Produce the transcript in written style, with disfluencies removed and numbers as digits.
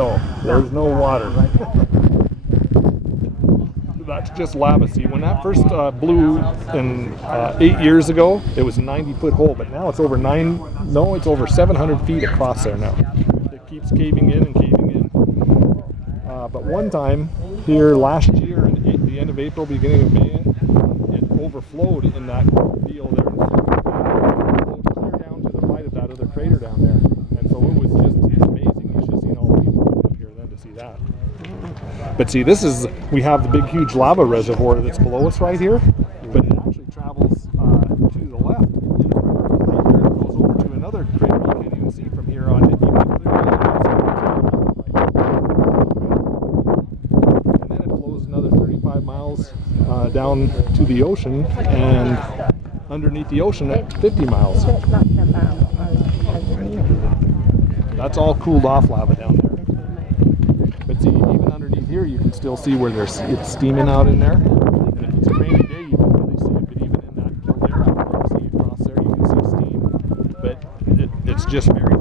No, there's no water. That's just lava. See, when that first blew in 8 years ago, it was a 90-foot hole, but now it's over it's over 700 feet across there now. It keeps caving in and caving in. But one time here last year, in the end of April, beginning of May, it overflowed in that deal there. It flowed clear down to the right of that other crater down there. And so it was just amazing. You should have seen all the people come up here then to see that. But see, we have the big, huge lava reservoir that's below us right here, but it actually travels to the left in the river right here. It goes over to another crater you can't even see from here on. And then it flows another 35 miles down to the ocean, and underneath the ocean at 50 miles. That's all cooled off lava down there. But see, even underneath here, you can still see where it's steaming out in there. And if it's a rainy day, you can really see it. But even in that Kilauea, you can see across there, you can see steam. But it's just very